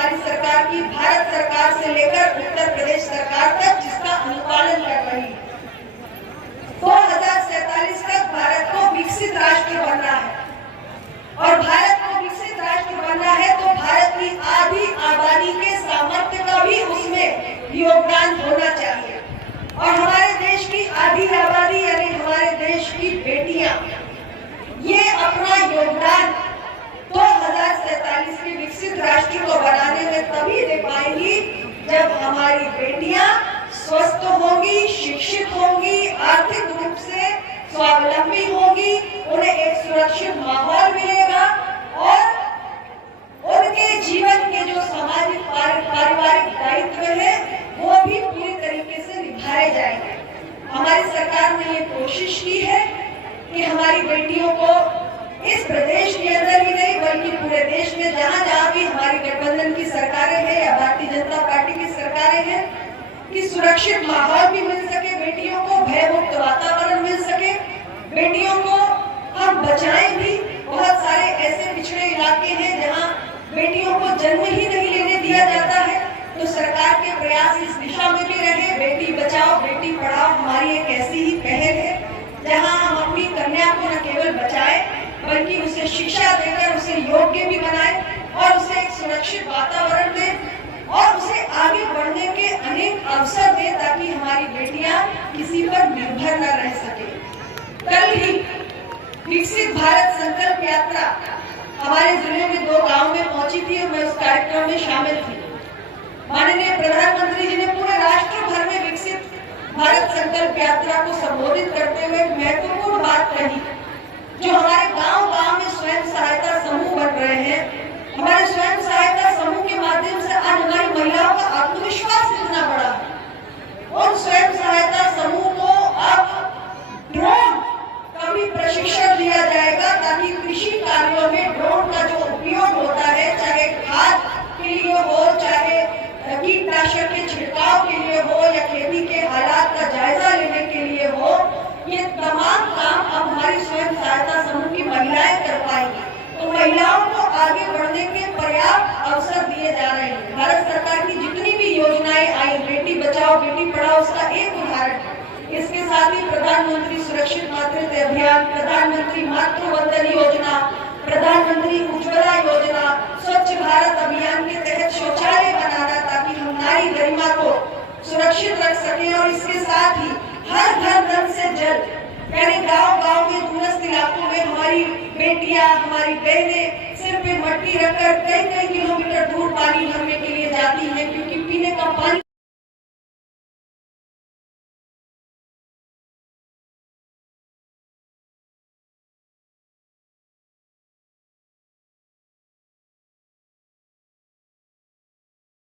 हमारी सरकार की भारत सरकार से लेकर उत्तर प्रदेश सरकार तक जिसका अनुपालन कर रही है। 2047 तक भारत को विकसित राष्ट्र बनना है और भारत को विकसित राष्ट्र बनना है तो भारत की आधी आबादी के सामर्थ्य का भी उसमें योगदान होना चाहिए। और हमारे देश की आधी आबादी यानी हमारे देश की बेटियां ये अपना योगदान 2047 के विकसित राष्ट्र को बनाने में तभी दे पाएंगी जब हमारी बेटियां स्वस्थ होंगी, शिक्षित होंगी, आर्थिक रूप से स्वावलंबी होंगी, उन्हें एक सुरक्षित माहौल मिलेगा और उनके जीवन के जो सामाजिक पारिवारिक दायित्व है वो भी पूरी तरीके से निभाए जाएंगे। हमारी सरकार ने ये कोशिश की है कि हमारी बेटियों को इस प्रदेश के अंदर ही नहीं बल्कि पूरे देश में जहां जहां भी हमारी गठबंधन की सरकारें हैं या भारतीय जनता पार्टी की सरकारें हैं कि सुरक्षित माहौल भी मिल सके, बेटियों को भयमुक्त वातावरण मिल सके, बेटियों को हम बचाएं भी। बहुत सारे ऐसे पिछड़े इलाके हैं जहां बेटियों को जन्म ही नहीं लेने दिया जाता है, तो सरकार के प्रयास इस दिशा में भी रहे। बेटी बचाओ बेटी पढ़ाओ हमारी एक ऐसी ही पहल है जहां हम अपनी कन्या को न केवल बचाएं बल्कि उसे शिक्षा देकर उसे योग्य भी बनाएं और उसे एक सुरक्षित वातावरण दें और उसे आगे बढ़ने के अनेक अवसर दें ताकि हमारी बेटियां किसी पर निर्भर न रह सके। कल ही विकसित भारत संकल्प यात्रा हमारे जिले में 2 गांव में पहुंची थी और मैं उस कार्यक्रम में शामिल थी। माननीय प्रधानमंत्री जी ने पूरे राष्ट्र भर में विकसित भारत संकल्प यात्रा को संबोधित करते हुए महत्वपूर्ण बात कही। जो हमारे गांव-गांव में स्वयं सहायता समूह बन रहे हैं, हमारे स्वयं सहायता समूह के माध्यम से आज हमारी महिलाओं का आत्मविश्वास कितना बड़ा है। उन स्वयं सहायता समूह को अब ड्रोन का भी प्रशिक्षण दिया जाएगा ताकि कृषि कार्यों में ड्रोन का जो उपयोग होता है, चाहे खाद के लिए हो, चाहे कीटनाशक के छिड़काव के लिए हो या खेती के हालात का जायजा लेने के लिए हो, ये तमाम काम अब हमारी स्वयं सहायता समूह की महिलाएं कर पाएंगी। तो महिलाओं को आगे बढ़ने के पर्याप्त अवसर दिए जा रहे हैं। भारत सरकार की जितनी भी योजनाएं आई, बेटी बचाओ बेटी पढ़ाओ उसका एक उदाहरण है। इसके साथ ही प्रधानमंत्री सुरक्षित मातृत्व अभियान, प्रधानमंत्री मातृ वंदन योजना, प्रधानमंत्री उज्ज्वला योजना, स्वच्छ भारत अभियान के तहत शौचालय बनाना ताकि हम नारी गरिमा को सुरक्षित रख सकें और इसके साथ ही हर घर नल से जल यानी गांव-गांव में दूरस्थ इलाकों में हमारी बेटियां, हमारी बहनें सिर पे मट्टी रखकर कई-कई किलोमीटर